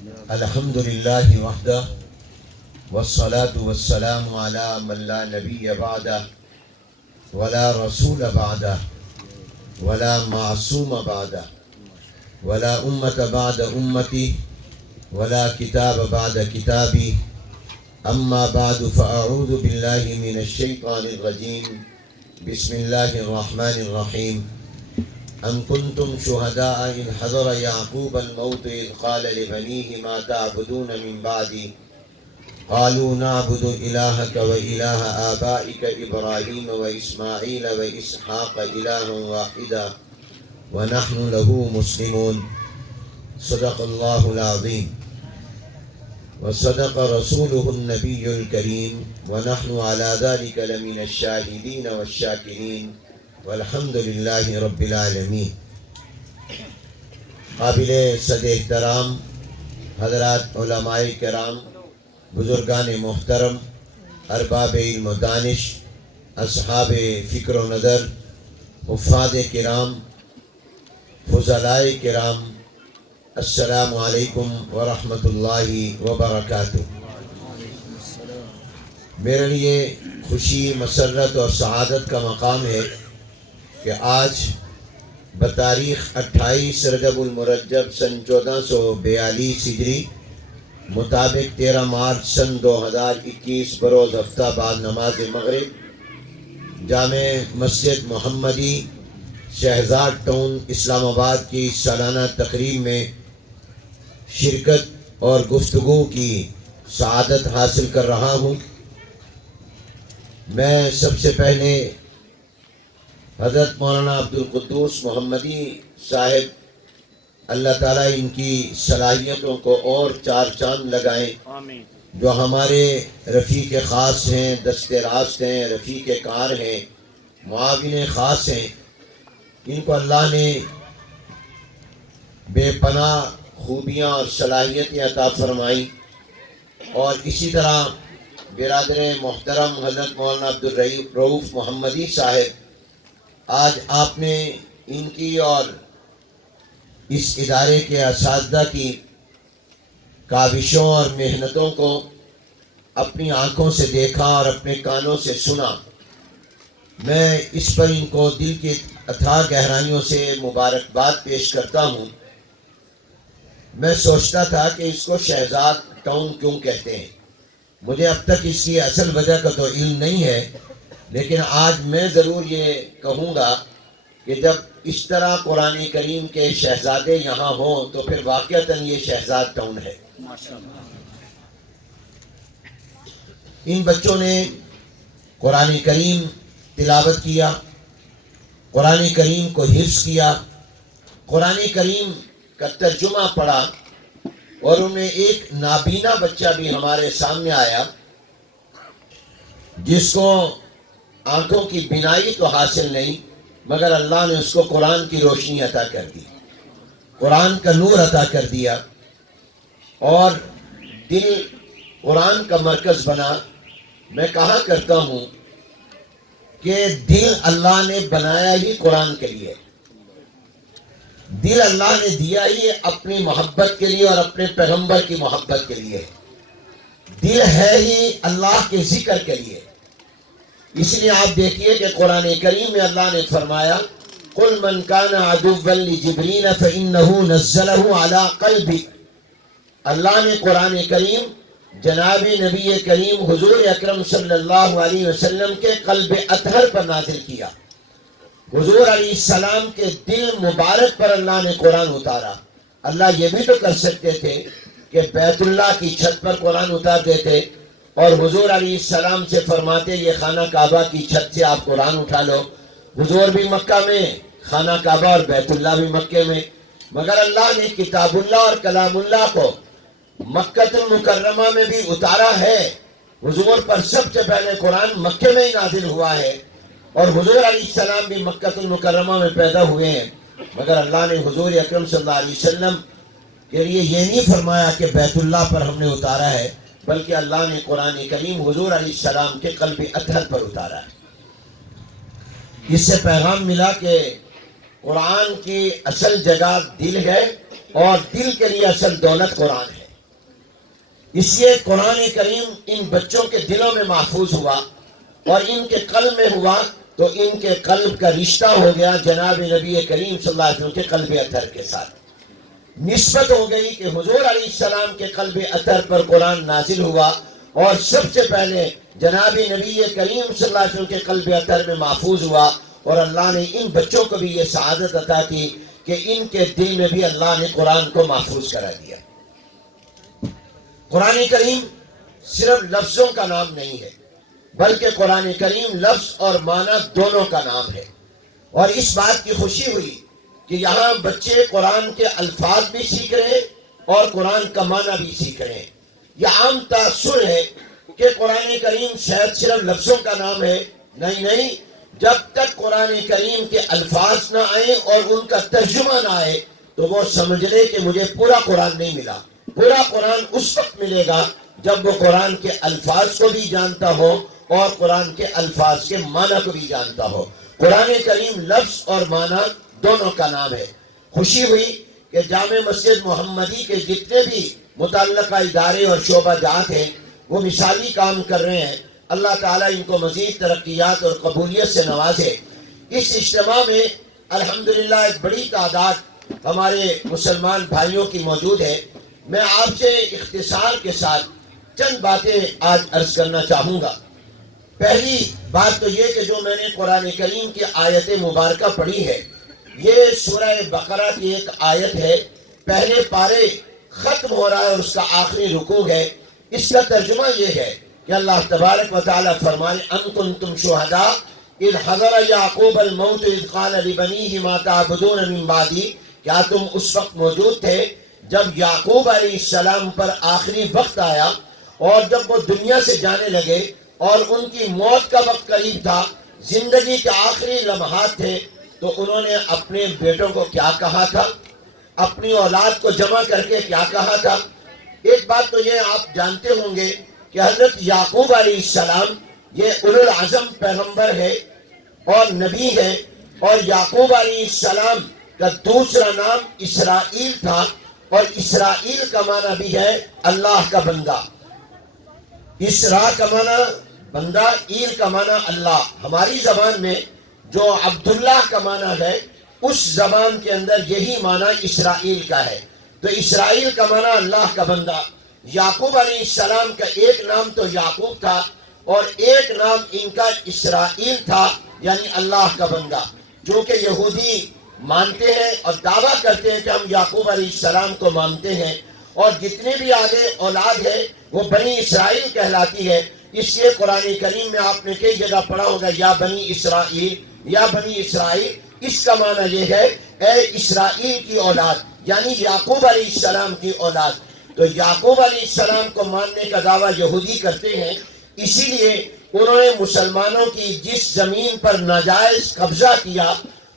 الحمد للہ وحدہ والصلاة والسلام على من لا نبی بعدہ ولا رسول بعدہ ولا معصوم بعدہ ولا امت بعد امتی ولا کتاب بعد کتابی اما بعد فاعوذ باللہ من الشیطان الرجیم بسم اللہ الرحمن الرحیم ام کنتم شہداء اذ حضر یعقوب الموت اذ قال لبنیہ ما تعبدون من بعدی قالوا نعبد الہک و الہ آبائک ابراہیم و اسماعیل و اسحاق الہا واحدا ونحن له مسلمون صدق اللہ العظیم وصدق رسوله النبی الکریم ونحن على ذلك لمن الشاہدین والشاکرین والحمد للہ رب العالمین۔ قابل صد احترام حضرات علماء کرام، بزرگان محترم، ارباب علم و دانش، اصحاب فکر و نظر، حفاظ کرام، فضلاء کرام، السلام علیکم ورحمۃ اللہ وبرکاتہ۔ میرے لیے خوشی، مسرت اور سعادت کا مقام ہے کہ آج بتاریخ 28 رجب المرجب سن 1442 ہجری مطابق 13 مارچ سن 2021 بروز ہفتہ بعد نماز مغرب جامع مسجد محمدی شہزاد ٹاؤن اسلام آباد کی سالانہ تقریب میں شرکت اور گفتگو کی سعادت حاصل کر رہا ہوں۔ میں سب سے پہلے حضرت مولانا عبدالقدوس محمدی صاحب، اللہ تعالیٰ ان کی صلاحیتوں کو اور چار چاند لگائیں، جو ہمارے رفیق خاص ہیں، دست راست ہیں، رفیق کار ہیں، معاون خاص ہیں، ان کو اللہ نے بے پناہ خوبیاں اور صلاحیتیں عطا فرمائیں، اور اسی طرح برادر محترم حضرت مولانا عبدالرؤوف محمدی صاحب، آج آپ نے ان کی اور اس ادارے کے اساتذہ کی کاوشوں اور محنتوں کو اپنی آنکھوں سے دیکھا اور اپنے کانوں سے سنا۔ میں اس پر ان کو دل کی اتھاہ گہرائیوں سے مبارکباد پیش کرتا ہوں۔ میں سوچتا تھا کہ اس کو شہزاد ٹاؤن کیوں کہتے ہیں، مجھے اب تک اس کی اصل وجہ کا تو علم نہیں ہے، لیکن آج میں ضرور یہ کہوں گا کہ جب اس طرح قرآن کریم کے شہزادے یہاں ہوں تو پھر واقعتاً یہ شہزاد ٹاؤن ہے۔ ان بچوں نے قرآن کریم تلاوت کیا، قرآن کریم کو حفظ کیا، قرآن کریم کا ترجمہ پڑھا، اور ان میں ایک نابینا بچہ بھی ہمارے سامنے آیا جس کو آنکھوں کی بینائی تو حاصل نہیں، مگر اللہ نے اس کو قرآن کی روشنی عطا کر دی، قرآن کا نور عطا کر دیا، اور دل قرآن کا مرکز بنا۔ میں کہا کرتا ہوں کہ دل اللہ نے بنایا ہی قرآن کے لیے، دل اللہ نے دیا ہی اپنی محبت کے لیے اور اپنے پیغمبر کی محبت کے لیے، دل ہے ہی اللہ کے ذکر کے لیے۔ اس لیے آپ دیکھیے کہ قرآن کریم میں اللہ نے فرمایا قُلْ مَنْ كَانَ عَدُوًّا لِجِبْرِيلَ فَإِنَّهُ نَزَّلَهُ عَلَىٰ قَلْبِكَ۔ اللہ نے قرآن کریم جناب نبی کریم حضور اکرم صلی اللہ علیہ وسلم کے قلب اطہر پر نازل کیا۔ حضور علیہ السلام کے دل مبارک پر اللہ نے قرآن اتارا۔ اللہ یہ بھی تو کر سکتے تھے کہ بیت اللہ کی چھت پر قرآن اتار دیتے اور حضور علیہ السلام سے فرماتے یہ خانہ کعبہ کی چھت سے آپ قرآن اٹھا لو۔ حضور بھی مکہ میں، خانہ کعبہ اور بیت اللہ بھی مکے میں، مگر اللہ نے کتاب اللہ اور کلام اللہ کو مکہ المکرمہ میں بھی اتارا ہے۔ حضور پر سب سے پہلے قرآن مکے میں ہی نازل ہوا ہے، اور حضور علیہ السلام بھی مکہ المکرمہ میں پیدا ہوئے ہیں، مگر اللہ نے حضور اکرم صلی اللہ علیہ وسلم کے لیے یہ نہیں فرمایا کہ بیت اللہ پر ہم نے اتارا ہے، بلکہ اللہ نے قرآن کریم حضور علیہ السلام کے قلب اطہر پر اتارا ہے۔ اس سے پیغام ملا کہ قرآن کی اصل جگہ دل ہے، اور دل کے لیے اصل دولت قرآن ہے۔ اس لیے قرآن کریم ان بچوں کے دلوں میں محفوظ ہوا اور ان کے قلب میں ہوا تو ان کے قلب کا رشتہ ہو گیا جناب نبی کریم صلی اللہ علیہ وسلم کے قلب اطہر کے ساتھ، نسبت ہو گئی کہ حضور علیہ السلام کے قلب اطہر پر قرآن نازل ہوا اور سب سے پہلے جناب نبی کریم صلی اللہ علیہ وسلم کے قلب اطہر میں محفوظ ہوا، اور اللہ نے ان بچوں کو بھی یہ سعادت عطا کی کہ ان کے دل میں بھی اللہ نے قرآن کو محفوظ کرا دیا۔ قرآن کریم صرف لفظوں کا نام نہیں ہے بلکہ قرآن کریم لفظ اور معنی دونوں کا نام ہے، اور اس بات کی خوشی ہوئی کہ یہاں بچے قرآن کے الفاظ بھی سیکھ رہے ہیں اور قرآن کا معنی بھی سیکھ رہے ہیں۔ یہ عام تاثر ہے کہ قرآن کریم شاید صرف لفظوں کا نام ہے، نہیں، جب تک قرآن کریم کے الفاظ نہ آئیں اور ان کا ترجمہ نہ آئے تو وہ سمجھ لے کہ مجھے پورا قرآن نہیں ملا۔ پورا قرآن اس وقت ملے گا جب وہ قرآن کے الفاظ کو بھی جانتا ہو اور قرآن کے الفاظ کے معنی کو بھی جانتا ہو۔ قرآن کریم لفظ اور معنی دونوں کا نام ہے۔ خوشی ہوئی کہ جامع مسجد محمدی کے جتنے بھی متعلقہ ادارے اور شعبہ جات ہیں وہ مثالی کام کر رہے ہیں، اللہ تعالیٰ ان کو مزید ترقیات اور قبولیت سے نوازے۔ اس اجتماع میں الحمدللہ ایک بڑی تعداد ہمارے مسلمان بھائیوں کی موجود ہے۔ میں آپ سے اختصار کے ساتھ چند باتیں آج عرض کرنا چاہوں گا۔ پہلی بات تو یہ کہ جو میں نے قرآن کریم کی آیت مبارکہ پڑھی ہے، یہ سورہ بقرہ کی ایک آیت ہے، پہلے پارے ختم ہو رہا ہے اور اس کا آخری رکوع ہے۔ اس کا ترجمہ یہ ہے کہ اللہ تبارک و تعالیٰ فرمائے ان کنتم شہداء اذ حضر یعقوب الموت اذ قال لبنیہ ما تعبدون من بعدی، کیا تم اس وقت موجود تھے جب یعقوب علیہ السلام پر آخری وقت آیا اور جب وہ دنیا سے جانے لگے اور ان کی موت کا وقت قریب تھا، زندگی کے آخری لمحات تھے، تو انہوں نے اپنے بیٹوں کو کیا کہا تھا، اپنی اولاد کو جمع کر کے کیا کہا تھا؟ ایک بات تو یہ آپ جانتے ہوں گے کہ حضرت یعقوب علیہ السلام یہ اولو العزم پیغمبر ہے اور نبی ہے، اور یعقوب علیہ السلام کا دوسرا نام اسرائیل تھا، اور اسرائیل کا معنی بھی ہے اللہ کا بندہ۔ اسرا کا معنی بندہ، ایل کا معنی اللہ۔ ہماری زبان میں جو عبداللہ کا معنی ہے اس زبان کے اندر یہی معنی اسرائیل کا ہے، تو اسرائیل کا معنی اللہ کا بندہ۔ یعقوب علیہ السلام کا ایک نام تو یعقوب تھا اور ایک نام ان کا اسرائیل تھا، یعنی اللہ کا بندہ، جو کہ یہودی مانتے ہیں اور دعویٰ کرتے ہیں کہ ہم یعقوب علیہ السلام کو مانتے ہیں، اور جتنے بھی آگے اولاد ہے وہ بنی اسرائیل کہلاتی ہے۔ اس لیے قرآن کریم میں آپ نے کئی جگہ پڑھا ہوگا یا بنی اسرائیل، یا بنی اسرائیل، اس کا معنی یہ ہے اے اسرائیل کی اولاد، یعنی یعقوب علیہ السلام کی اولاد۔ تو یعقوب علیہ السلام کو ماننے کا دعویٰ یہودی کرتے ہیں، اسی لیے انہوں نے مسلمانوں کی جس زمین پر ناجائز قبضہ کیا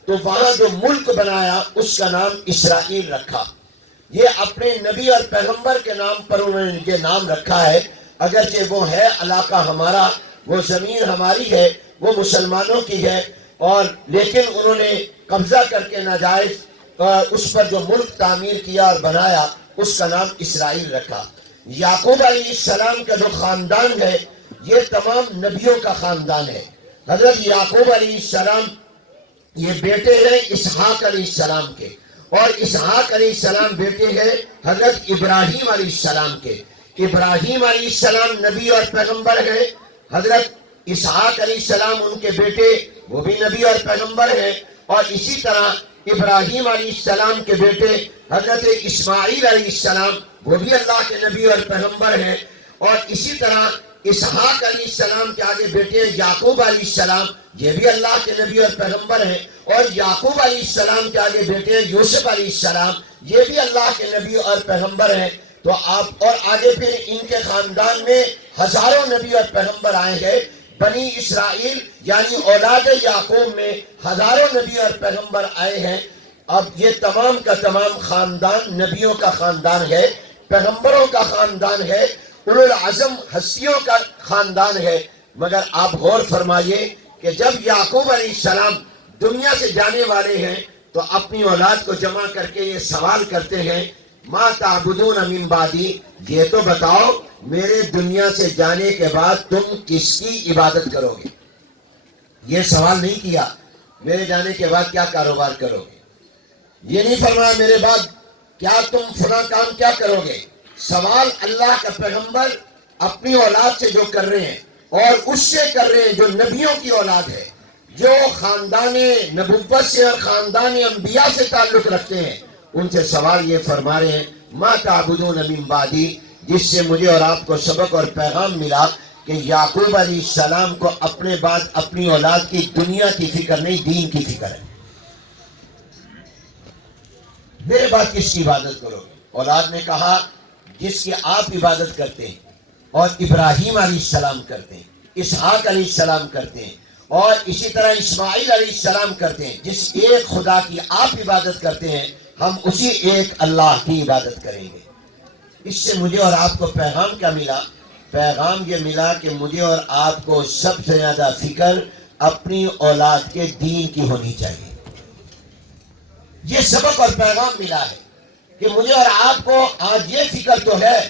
تو وہاں جو ملک بنایا اس کا نام اسرائیل رکھا۔ یہ اپنے نبی اور پیغمبر کے نام پر انہوں نے یہ نام رکھا ہے، اگرچہ وہ ہے علاقہ ہمارا، وہ زمین ہماری ہے، وہ مسلمانوں کی ہے، اور لیکن انہوں نے قبضہ کر کے ناجائز اس پر جو ملک تعمیر کیا اور بنایا اس کا نام اسرائیل رکھا۔ یعقوب علیہ السلام کا جو خاندان ہے یہ تمام نبیوں کا خاندان ہے۔ حضرت یعقوب علیہ السلام یہ بیٹے ہیں اسحاق علیہ السلام کے، اور اسحاق علیہ السلام بیٹے ہیں حضرت ابراہیم علیہ السلام کے۔ ابراہیم علیہ السلام نبی اور پیغمبر ہیں، حضرت اسحاق علیہ السلام ان کے بیٹے، وہ بھی نبی اور پیغمبر ہیں، اور اسی طرح ابراہیم علیہ السلام کے بیٹے حضرت اسماعیل علیہ السلام، وہ بھی اللہ کے نبی اور پیغمبر ہیں، اور اسی طرح اسحاق علیہ السلام کے آگے بیٹے یعقوب علیہ السلام، یہ بھی اللہ کے نبی اور پیغمبر ہیں، اور یعقوب علیہ السلام کے آگے بیٹے یوسف علیہ السلام، یہ بھی اللہ کے نبی اور پیغمبر ہیں۔ تو آپ اور آگے پھر ان کے خاندان میں ہزاروں نبی اور پیغمبر آئے ہیں۔ بنی اسرائیل یعنی اولاد یعقوب میں ہزاروں نبی اور پیغمبر آئے ہیں۔ اب یہ تمام کا تمام خاندان نبیوں کا خاندان ہے، پیغمبروں کا خاندان ہے، اولو العزم ہستیوں کا خاندان ہے۔ مگر آپ غور فرمائیے کہ جب یعقوب علیہ السلام دنیا سے جانے والے ہیں تو اپنی اولاد کو جمع کر کے یہ سوال کرتے ہیں ما تعبدون من بعدی، یہ تو بتاؤ میرے دنیا سے جانے کے بعد تم کس کی عبادت کرو گے. یہ سوال نہیں کیا میرے جانے کے بعد کیا کاروبار کرو گے، یہ نہیں فرمایا میرے بعد کیا تم فلاں کام کیا کرو گے. سوال اللہ کا پیغمبر اپنی اولاد سے جو کر رہے ہیں اور اس سے کر رہے ہیں جو نبیوں کی اولاد ہے، جو خاندان نبوت سے اور خاندان انبیاء سے تعلق رکھتے ہیں، ان سے سوال یہ فرما رہے ہیں ما تعبدون من بعدی، جس سے مجھے اور آپ کو سبق اور پیغام ملا کہ یعقوب علیہ السلام کو اپنے بعد اپنی اولاد کی دنیا کی فکر نہیں، دین کی فکر ہے. میرے بعد کس کی عبادت کرو گے؟ اولاد نے کہا جس کی آپ عبادت کرتے ہیں اور ابراہیم علیہ السلام کرتے ہیں، اسحاق علیہ السلام کرتے ہیں اور اسی طرح اسماعیل علیہ السلام کرتے ہیں. جس ایک خدا کی آپ عبادت کرتے ہیں ہم اسی ایک اللہ کی عبادت کریں گے. اس سے مجھے اور آپ کو پیغام کیا ملا؟ پیغام یہ ملا کہ مجھے اور آپ کو سب سے زیادہ فکر اپنی اولاد کے دین کی ہونی چاہیے. یہ سبق اور پیغام ملا ہے کہ مجھے اور آپ کو آج یہ فکر تو ہے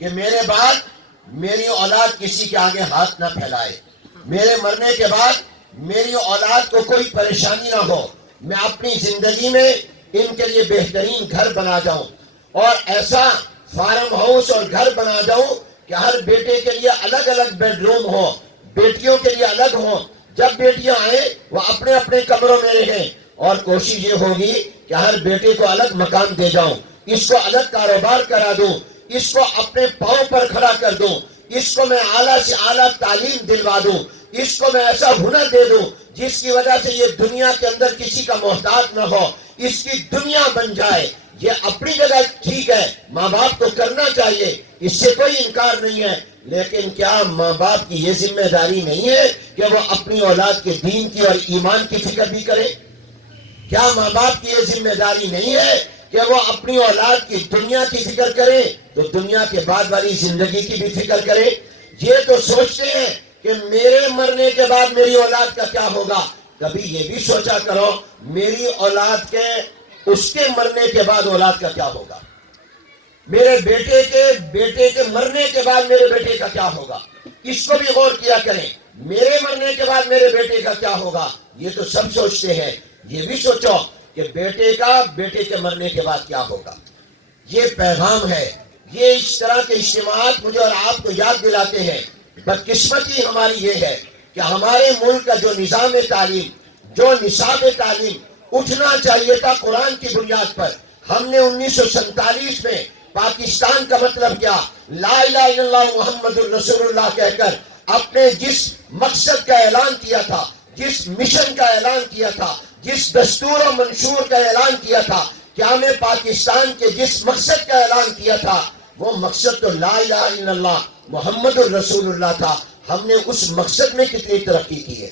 کہ میرے بعد میری اولاد کسی کے آگے ہاتھ نہ پھیلائے، میرے مرنے کے بعد میری اولاد کو کوئی پریشانی نہ ہو، میں اپنی زندگی میں ان کے لیے بہترین گھر بنا جاؤں اور ایسا فارم ہاؤس اور گھر بنا جاؤں کہ ہر بیٹے کے لیے الگ الگ بیڈ روم ہو، بیٹیوں کے لیے الگ ہو. جب بیٹیاں آئیں وہ اپنے اپنے کمروں میں رہیں اور کوشش یہ ہوگی کہ ہر بیٹے کو الگ مکان دے جاؤں، اس کو الگ کاروبار کرا دوں، اس کو اپنے پاؤں پر کھڑا کر دوں، اس کو میں اعلیٰ سے اعلیٰ تعلیم دلوا دوں، اس کو میں ایسا ہنر دے دوں جس کی وجہ سے یہ دنیا کے اندر کسی کا محتاج نہ ہو، اس کی دنیا بن جائے. یہ اپنی جگہ ٹھیک ہے، ماں باپ کو کرنا چاہیے، اس سے کوئی انکار نہیں ہے، لیکن کیا ماں باپ کی یہ ذمہ داری نہیں ہے کہ وہ اپنی اولاد کے دین کی اور ایمان کی فکر بھی کرے؟ کیا ماں باپ کی یہ ذمہ داری نہیں ہے کہ وہ اپنی اولاد کی دنیا کی فکر کرے تو دنیا کے بعد والی زندگی کی بھی فکر کرے؟ یہ تو سوچتے ہیں کہ میرے مرنے کے بعد میری اولاد کا کیا ہوگا. کبھی یہ بھی سوچا کرو میری اولاد کے اس کے مرنے کے بعد اولاد کا کیا ہوگا، میرے بیٹے کے مرنے کے بعد میرے بیٹے کا کیا ہوگا. اس کو بھی غور کیا کریں، میرے مرنے کے بعد میرے بیٹے کا کیا ہوگا. یہ تو سب سوچتے ہیں، یہ بھی سوچو کہ بیٹے کے مرنے کے بعد کیا ہوگا. یہ پیغام ہے. یہ اس طرح کے اجتماعات مجھے اور آپ کو یاد دلاتے ہیں. بدقسمتی ہماری یہ ہے کہ ہمارے ملک کا جو نظام تعلیم، جو نصاب تعلیم اٹھنا چاہیے تھا قرآن کی بنیاد پر، ہم نے 1947 میں پاکستان کا مطلب کیا، لا الہ الا اللہ محمد الرسول اللہ کہہ کر اپنے جس مقصد کا اعلان کیا تھا، جس مشن کا اعلان کیا تھا، جس دستور و منشور کا اعلان کیا تھا، کیا میں پاکستان کے جس مقصد کا اعلان کیا تھا وہ مقصد تو لا الہ الا اللہ محمد الرسول اللہ تھا. ہم نے اس مقصد میں کتنی ترقی کی ہے.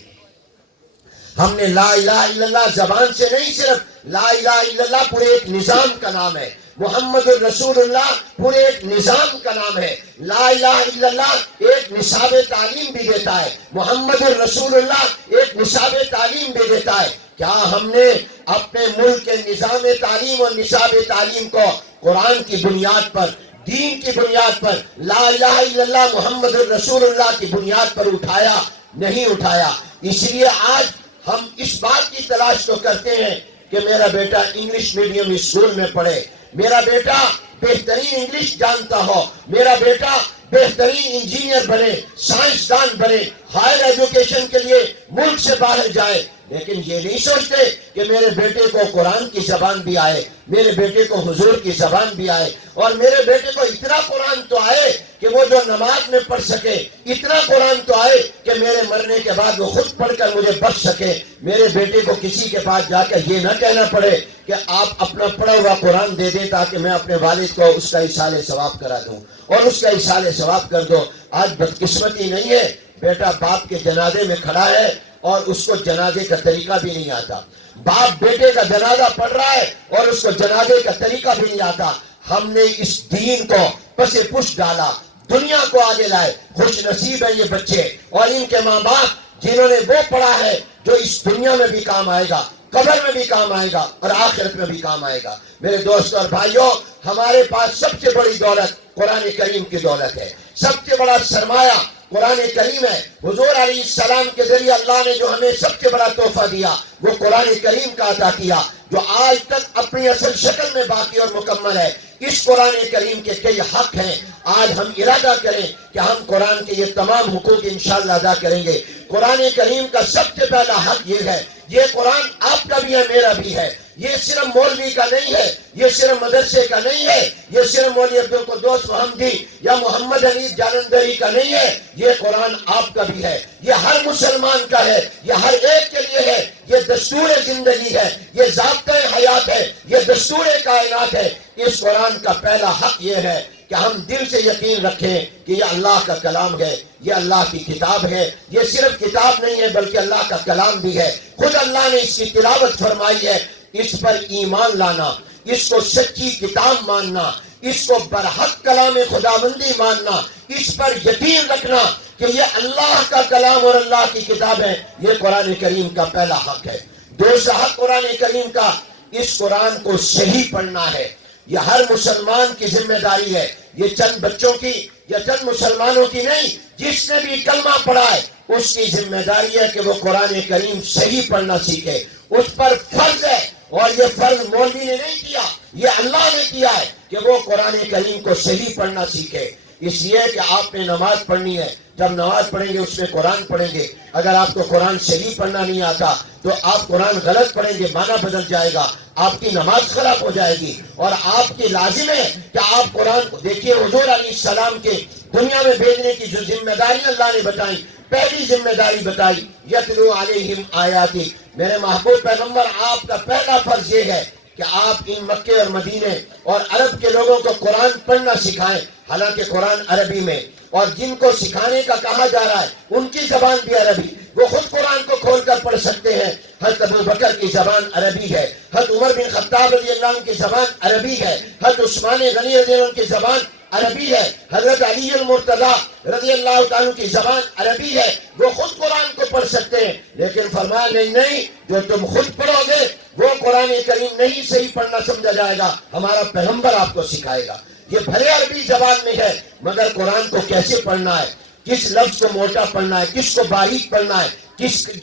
ہم نے لا الہ الا اللہ زبان سے نہیں، صرف لا الہ الا اللہ پورے ایک نظام کا نام ہے، محمد الرسول اللہ پورے ایک نظام کا نام ہے. لا الہ الا اللہ ایک نصاب تعلیم بھی دیتا ہے، محمد الرسول اللہ ایک نصاب تعلیم بھی دیتا ہے. کیا ہم نے اپنے ملک کے نظام تعلیم اور نصاب تعلیم کو قرآن کی بنیاد پر، دین کی بنیاد پر، لا الہ الا اللہ محمد الرسول اللہ کی بنیاد پر اٹھایا؟ نہیں اٹھایا. اس لیے آج ہم اس بات کی تلاش تو کرتے ہیں کہ میرا بیٹا انگلش میڈیم اسکول میں پڑھے، میرا بیٹا بہترین انگلش جانتا ہو، میرا بیٹا بہترین انجینئر بنے، سائنسدان بنے، ہائر ایجوکیشن کے لیے ملک سے باہر جائے. لیکن یہ نہیں سوچتے کہ میرے بیٹے کو قرآن کی زبان بھی آئے، میرے بیٹے کو حضور کی زبان بھی آئے، اور میرے بیٹے کو اتنا قرآن تو آئے کہ وہ جو نماز میں پڑھ سکے، اتنا قرآن تو آئے کہ میرے مرنے کے بعد وہ خود پڑھ کر مجھے بخش سکے. میرے بیٹے کو کسی کے پاس جا کر یہ نہ کہنا پڑے کہ آپ اپنا پڑھا ہوا قرآن دے دیں تاکہ میں اپنے والد کو اس کا ایصال ثواب کرا دوں اور اس کا ایصال ثواب کر دو. آج بدقسمتی نہیں ہے، بیٹا باپ کے جنازے میں کھڑا ہے اور اس کو جنازے کا طریقہ بھی نہیں آتا. باپ بیٹے کا جنازہ پڑھ رہا ہے اور اس کو جنازے کا طریقہ بھی نہیں آتا. ہم نے اس دین کو پس پش ڈالا، دنیا کو آگے لائے. خوش نصیب ہیں یہ بچے اور ان کے ماں باپ جنہوں نے وہ پڑھا ہے جو اس دنیا میں بھی کام آئے گا. قبر میں بھی کام آئے گا اور آخرت میں بھی کام آئے گا۔ میرے دوستوں اور بھائیوں، ہمارے پاس سب سے بڑی دولت قرآن کریم کی دولت ہے، سب سے بڑا سرمایہ قرآن کریم ہے۔ حضور علیہ السلام کے ذریعے اللہ نے جو ہمیں سب سے بڑا تحفہ دیا وہ قرآن کریم کا عطا کیا، جو آج تک اپنی اصل شکل میں باقی اور مکمل ہے۔ اس قرآن کریم کے کئی حق ہیں، آج ہم ارادہ کریں کہ ہم قرآن کے یہ تمام حقوق انشاءاللہ ادا کریں گے۔ قرآن کریم کا سب سے پہلا حق یہ ہے، یہ قرآن آپ کا بھی ہے، میرا بھی ہے۔ یہ صرف مولوی کا نہیں ہے، یہ صرف مدرسے کا نہیں ہے، یہ صرف مولوی عبدالقدوس محمدی یا محمد علی جالندھری کا نہیں ہے، یہ قرآن آپ کا بھی ہے، یہ ہر مسلمان کا ہے، یہ ہر ایک کے لیے ہے۔ یہ دستور زندگی ہے، یہ ضابطۂ حیات ہے، یہ دستور کائنات ہے۔ اس قرآن کا پہلا حق یہ ہے کہ ہم دل سے یقین رکھیں کہ یہ اللہ کا کلام ہے، یہ اللہ کی کتاب ہے۔ یہ صرف کتاب نہیں ہے بلکہ اللہ کا کلام بھی ہے۔ خود اللہ نے اس کی تلاوت فرمائی ہے۔ اس پر ایمان لانا، اس کو سچی کتاب ماننا، اس کو برحق کلام خداوندی ماننا، اس پر یقین رکھنا کہ یہ اللہ کا کلام اور اللہ کی کتاب ہے، یہ قرآن کریم کا پہلا حق ہے۔ دوسرا حق قرآن کریم کا، اس قرآن کو صحیح پڑھنا ہے۔ یہ ہر مسلمان کی ذمہ داری ہے، یہ چند بچوں کی یا چند مسلمانوں کی نہیں، جس نے بھی کلمہ پڑھا ہے اس کی ذمہ داری ہے کہ وہ قرآن کریم صحیح پڑھنا سیکھے۔ اس پر فرض ہے، اور یہ فرض مولوی نے نہیں کیا، یہ اللہ نے کیا ہے کہ وہ قرآن کریم کو صحیح پڑھنا سیکھے۔ اس لیے کہ آپ نے نماز پڑھنی ہے، جب نماز پڑھیں گے اس میں قرآن پڑھیں گے۔ اگر آپ کو قرآن صحیح پڑھنا نہیں آتا تو آپ قرآن غلط پڑھیں گے، معنی بدل جائے گا، آپ کی نماز خراب ہو جائے گی۔ اور آپ کی لازم ہے کہ آپ قرآن کو دیکھیے۔ حضور علیہ السلام کے دنیا میں بھیجنے کی جو ذمہ داری اللہ نے بتائی، پہلی ذمہ داری بتائی یتلو علیہم آیاتی، میرے محبوب پیغمبر آپ کا پہلا فرض یہ ہے کہ آپ ان مکے اور مدینے اور عرب کے لوگوں کو قرآن پڑھنا سکھائیں۔ حالانکہ قرآن عربی میں، اور جن کو سکھانے کا کہا جا رہا ہے ان کی زبان بھی عربی، وہ خود قرآن کو کھول کر پڑھ سکتے ہیں۔ حضرت ابو بکر کی زبان عربی ہے، حضرت عمر بن خطاب رضی اللہ عنہ کی زبان عربی ہے، حضرت عثمان غنی رضی اللہ عنہ کی زبان عربی ہے، حضرت علی المرتضی رضی اللہ عنہ کی زبان عربی ہے، وہ خود قرآن کو پڑھ سکتے ہیں۔ لیکن فرمایا نہیں، جو تم خود پڑھو گے وہ قرآن کریم نہیں صحیح پڑھنا سمجھا جائے گا، ہمارا پیغمبر آپ کو سکھائے گا۔ یہ بھلے عربی زبان میں ہے مگر قرآن کو کیسے پڑھنا ہے، کس لفظ کو موٹا پڑھنا ہے، کس کو باریک پڑھنا ہے،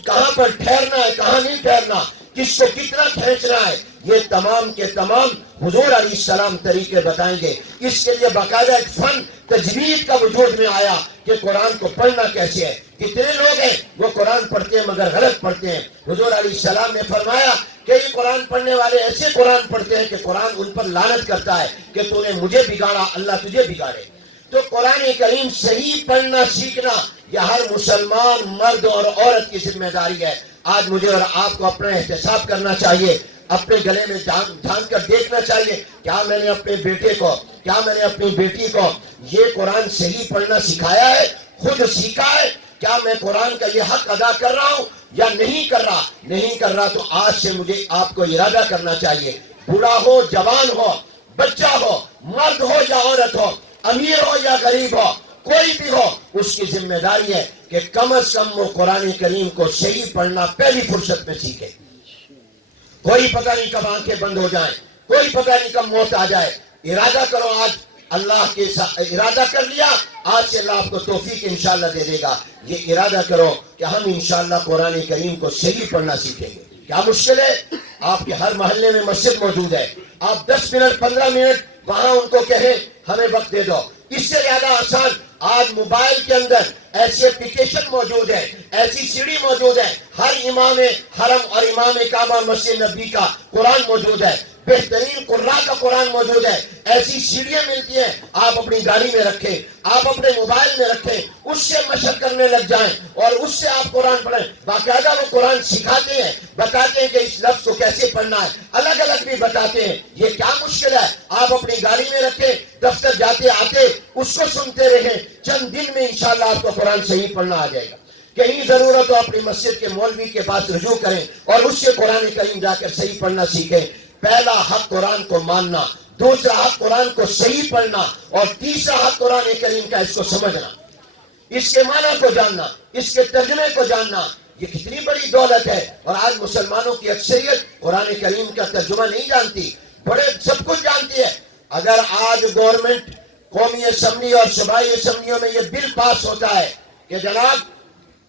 کہاں پر ٹھہرنا ہے، کہاں نہیں ٹھہرنا، کس کو کتنا کھینچنا ہے، یہ تمام کے تمام حضور علیہ السلام طریقے بتائیں گے۔ اس کے لیے باقاعدہ ایک فن تجوید کا وجود میں آیا کہ قرآن کو پڑھنا کیسے ہے۔ کتنے لوگ ہیں وہ قرآن پڑھتے ہیں مگر غلط پڑھتے ہیں۔ حضور علیہ السلام نے فرمایا کہ یہ قرآن پڑھنے والے ایسے قرآن پڑھتے ہیں کہ قرآن ان پر لعنت کرتا ہے کہ تو نے مجھے بگاڑا، اللہ تجھے بگاڑے۔ تو قرآن کریم صحیح پڑھنا سیکھنا یہ ہر مسلمان مرد اور عورت کی ذمہ داری ہے۔ آج مجھے اور آپ کو اپنا احتساب کرنا چاہیے، اپنے گلے میں جھانک کر دیکھنا چاہیے، کیا میں نے اپنے بیٹے کو، کیا میں نے اپنی بیٹی کو یہ قرآن صحیح پڑھنا سکھایا ہے، خود سیکھا ہے؟ کیا میں قرآن کا یہ حق ادا کر رہا ہوں یا نہیں کر رہا؟ نہیں کر رہا تو آج سے مجھے آپ کو ارادہ کرنا چاہیے، بوڑھا ہو، جوان ہو، بچہ ہو، مرد ہو یا عورت ہو، امیر ہو یا غریب ہو، کوئی بھی ہو، اس کی ذمہ داری ہے کہ کم از کم وہ قرآن کریم کو صحیح پڑھنا پہلی فرصت میں سیکھے۔ کوئی پتہ نہیں کب آنکھیں بند ہو جائیں، کوئی پتہ نہیں کب موت آ جائے۔ ارادہ کرو، آج اللہ کے ساتھ ارادہ کر لیا، آج سے اللہ آپ کو توفیق انشاءاللہ دے دے گا۔ یہ ارادہ کرو کہ ہم انشاءاللہ قرآن کریم کو صحیح پڑھنا سیکھیں گے۔ کیا مشکل ہے؟ آپ کے ہر محلے میں مسجد موجود ہے، آپ 10 منٹ 15 منٹ وہاں ان کو کہیں ہمیں وقت دے دو۔ اس سے زیادہ آسان آج موبائل کے اندر ایسی اپلیکیشن موجود ہے، ایسی سیڑھی موجود ہے، ہر امام حرم اور امام کعبہ مسجد نبی کا قرآن موجود ہے، بہترین قراء کا قرآن موجود ہے، ایسی سیڑھیاں ملتی ہیں، آپ اپنی گاڑی میں رکھیں، آپ اپنے موبائل میں رکھیں، اس سے مشق کرنے لگ جائیں اور اس سے آپ قرآن پڑھیں۔ باقاعدہ وہ قرآن سکھاتے ہیں، بتاتے ہیں کہ اس لفظ کو کیسے پڑھنا ہے، الگ الگ بھی بتاتے ہیں۔ یہ کیا مشکل ہے؟ آپ اپنی گاڑی میں رکھیں، دفتر جاتے آتے اس کو سنتے رہیں، چند دن میں انشاءاللہ آپ کو قرآن صحیح پڑھنا آ جائے گا۔ کہیں ضرورت ہو اپنی مسجد کے مولوی کے پاس رجوع کریں اور اس سے قرآن کریم جا کر صحیح پڑھنا سیکھیں۔ پہلا حق قرآن کو ماننا، دوسرا حق قرآن کو صحیح پڑھنا، اور تیسرا حق قرآن کریم کا اس کو سمجھنا، اس کے معنی کو جاننا، اس کے ترجمے کو جاننا۔ یہ کتنی بڑی دولت ہے. اور آج مسلمانوں کی اکثریت قرآن کریم کا ترجمہ نہیں جانتی، بڑے سب کچھ جانتی ہے. اگر آج گورنمنٹ قومی اسمبلی اور صوبائی اسمبلیوں میں یہ بل پاس ہوتا ہے کہ جناب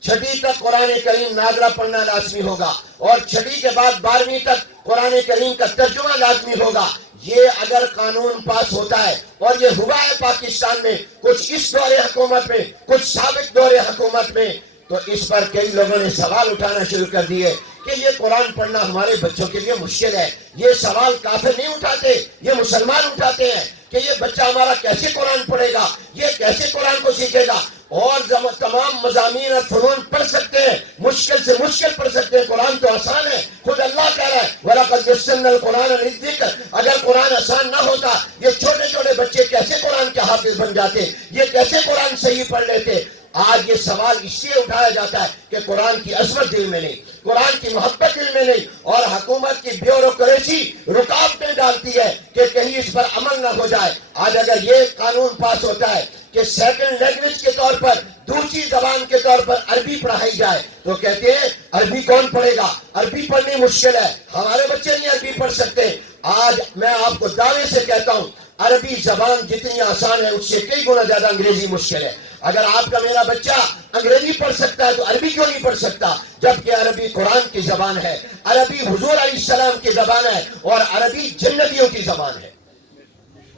چھٹی تک قرآن کریم ناظرہ پڑھنا لازمی ہوگا اور چھٹی کے بعد 12ویں تک قرآن کریم کا ترجمہ لازمی ہوگا، یہ اگر قانون پاس ہوتا ہے اور یہ ہوا ہے پاکستان میں کچھ اس دور حکومت میں کچھ سابق دور حکومت میں، تو اس پر کئی لوگوں نے سوال اٹھانا شروع کر دیے کہ یہ قرآن پڑھنا ہمارے بچوں کے لیے مشکل ہے. یہ سوال کافر نہیں اٹھاتے، یہ مسلمان اٹھاتے ہیں کہ یہ بچہ ہمارا کیسے قرآن پڑھے گا، یہ کیسے قرآن کو سیکھے گا. اور تمام مضامین اور فنون پڑھ سکتے ہیں، مشکل سے مشکل پڑھ سکتے ہیں، قرآن تو آسان ہے. خود اللہ کہہ رہا ہے وَلَقَدْ يَسَّرْنَا الْقُرْآنَ لِلذِّكْرِ. اگر قرآن آسان نہ ہوتا یہ چھوٹے چھوٹے بچے کیسے قرآن کے حافظ بن جاتے، یہ کیسے قرآن صحیح پڑھ لیتے. آج یہ سوال اس لیے اٹھایا جاتا ہے کہ قرآن کی عظمت دل میں نہیں، قرآن کی محبت دل میں نہیں، اور حکومت کی بیوروکریسی رکاوٹیں ڈالتی ہے کہ کہیں اس پر عمل نہ ہو جائے. آج اگر یہ قانون پاس ہوتا ہے کہ سیکنڈ لینگویج کے طور پر دوسری زبان کے طور پر عربی پڑھائی جائے تو کہتے ہیں عربی کون پڑھے گا، عربی پڑھنی مشکل ہے، ہمارے بچے نہیں عربی پڑھ سکتے. آج میں آپ کو دعوے سے کہتا ہوں عربی زبان جتنی آسان ہے اس سے کئی گنا زیادہ انگریزی مشکل ہے. اگر آپ کا میرا بچہ انگریزی پڑھ سکتا ہے تو عربی کیوں نہیں پڑھ سکتا، جبکہ عربی قرآن کی زبان ہے، عربی حضور علیہ السلام کی زبان ہے، اور عربی جنتیوں کی زبان ہے.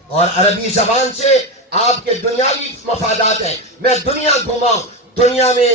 اور عربی زبان سے آپ کے دنیاوی مفادات ہیں. میں دنیا گھماؤں، دنیا میں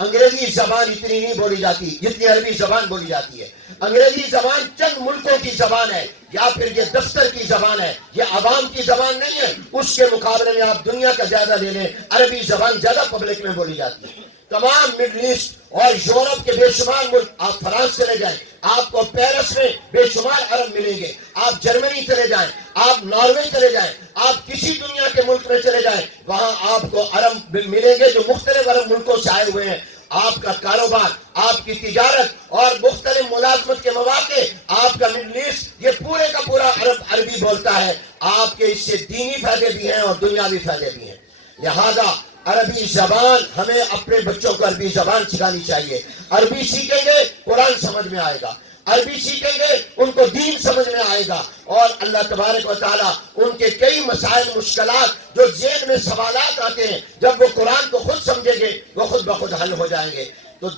انگریزی زبان اتنی نہیں بولی جاتی جتنی عربی زبان بولی جاتی ہے. انگریزی زبان چند ملکوں کی زبان ہے، یا پھر یہ دفتر کی زبان ہے، یہ عوام کی زبان نہیں ہے. اس کے مقابلے میں آپ دنیا کا زیادہ لے لیں، عربی زبان زیادہ پبلک میں بولی جاتی ہے. تمام مڈل ایسٹ اور یورپ کے بے شمار ملک، آپ فرانس چلے جائیں آپ کو پیرس میں بے شمار عرب ملیں گے، آپ جرمنی چلے جائیں، آپ ناروے چلے جائیں، آپ کسی دنیا کے ملک میں چلے جائیں وہاں آپ کو عرب ملیں گے جو مختلف عرب ملکوں سے آئے ہوئے ہیں. آپ کا کاروبار، آپ کی تجارت اور مختلف ملازمت کے مواقع، آپ کا مڈل ایسٹ یہ پورے کا پورا عربی بولتا ہے. آپ کے اس سے دینی فائدے بھی ہیں اور دنیاوی فائدے بھی ہیں. لہذا عربی زبان ہمیں اپنے بچوں کو عربی زبان سکھانی چاہیے. عربی سیکھیں گے قرآن سمجھ میں آئے گا، عربی سیکھیں گے ان کو دین سمجھ میں آئے گا، اور اللہ تبارک و تعالیٰ ان کے کئی مسائل مشکلات جو ذہن میں سوالات آتے ہیں جب وہ قرآن کو خود سمجھیں گے وہ خود بخود حل ہو جائیں گے. تو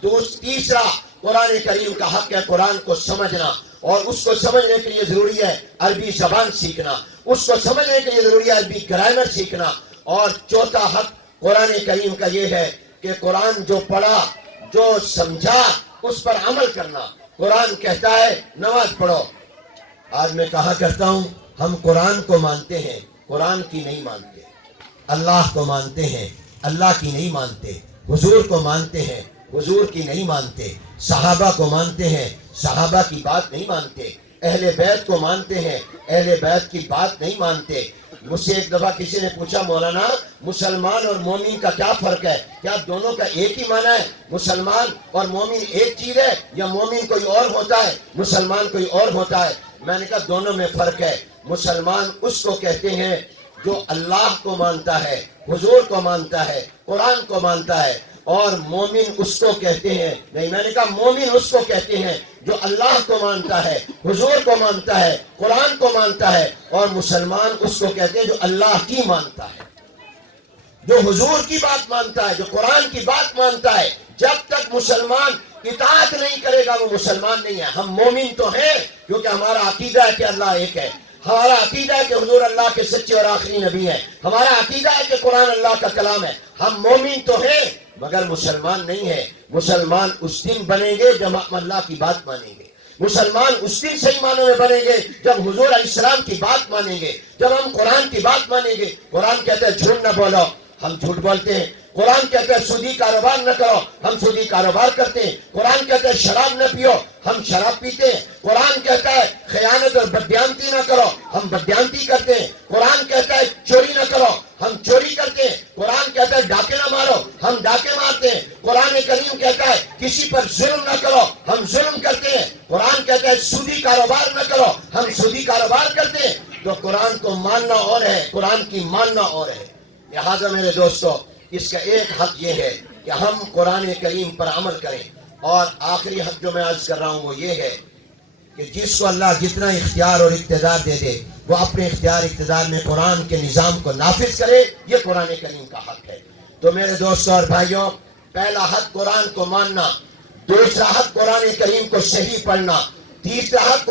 تیسرا قرآن کریم کا حق ہے قرآن کو سمجھنا، اور اس کو سمجھنے کے لیے ضروری ہے عربی زبان سیکھنا، اس کو سمجھنے کے لیے ضروری ہے عربی گرامر سیکھنا. اور چوتھا حق قرآن کریم کا یہ ہے کہ قرآن جو پڑھا جو سمجھا اس پر عمل کرنا. قرآن کہتا ہے نماز پڑھو. آج میں کہا کرتا ہوں ہم قرآن کو مانتے ہیں، قرآن کی نہیں مانتے. اللہ کو مانتے ہیں، اللہ کی نہیں مانتے. حضور کو مانتے ہیں، حضور کی نہیں مانتے. صحابہ کو مانتے ہیں، صحابہ کی بات نہیں مانتے. اہل بیت کو مانتے ہیں، اہل بیت کی بات نہیں مانتے. مجھ سے ایک دفعہ کسی نے پوچھا مولانا مسلمان اور مومن کا کیا فرق ہے، کیا دونوں کا ایک ہی معنی ہے، مسلمان اور مومن ایک چیز ہے یا مومن کوئی اور ہوتا ہے مسلمان کوئی اور ہوتا ہے. میں نے کہا دونوں میں فرق ہے. مسلمان اس کو کہتے ہیں جو اللہ کو مانتا ہے، حضور کو مانتا ہے، قرآن کو مانتا ہے، اور مومن اس کو کہتے ہیں، نہیں میں نے کہا مومن اس کو کہتے ہیں جو اللہ کو مانتا ہے، حضور کو مانتا ہے، قرآن کو مانتا ہے، اور مسلمان اس کو کہتے ہیں جو اللہ کی مانتا ہے، جو حضور کی بات مانتا ہے، جو قرآن کی بات مانتا ہے. جب تک مسلمان اطاعت نہیں کرے گا وہ مسلمان نہیں ہے. ہم مومن تو ہیں کیونکہ ہمارا عقیدہ ہے کہ اللہ ایک ہے، ہمارا عقیدہ ہے کہ حضور اللہ کے سچے اور آخری نبی ہیں، ہمارا عقیدہ ہے کہ قرآن اللہ کا کلام ہے. ہم مومن تو ہیں مگر مسلمان نہیں ہے. مسلمان اس دن بنیں گے جب ہم اللہ کی بات مانیں گے. مسلمان اس دن صحیح معنوں میں بنیں گے جب حضور علیہ السلام کی بات مانیں گے، جب ہم قرآن کی بات مانیں گے. قرآن کہتا ہے جھوٹ نہ بولو، ہم جھوٹ بولتے ہیں. قرآن کہتا ہے سودی کاروبار نہ کرو، ہم سودی کاروبار کرتے ہیں. قرآن کہتا ہے شراب نہ پیو، ہم شراب پیتے ہیں. قرآن کہتا ہے خیانت اور بددیانتی نہ کرو، ہم بددیانتی کرتے ہیں. قرآن کہتا ہے چوری نہ کرو، ہم چوری کرتے ہیں. قرآن کہتا ہے ڈاکے نہ مارو، ہم ڈاکے مارتے ہیں. قرآن کریم کہتا ہے کسی پر ظلم نہ کرو، ہم ظلم کرتے ہیں. قرآن کہتا ہے سودی کاروبار نہ کرو، ہم سودی کاروبار کرتے ہیں. تو قرآن کو ماننا اور ہے، قرآن کی ماننا اور ہے. لہٰذا میرے دوستو اس کا ایک حق یہ ہے کہ ہم قرآن کریم پر عمل کریں اور آخری حق جو میں عرض کر رہا ہوں وہ یہ ہے کہ جس کو اللہ جتنا اختیار اور اقتدار دے دے وہ اپنے اختیار اقتدار میں قرآن کے نظام کو نافذ کرے. یہ قرآن کریم کا حق ہے. تو میرے دوستوں اور بھائیوں، پہلا حق قرآن کو ماننا، دوسرا حق قرآن کریم کو صحیح پڑھنا، تیسرا حق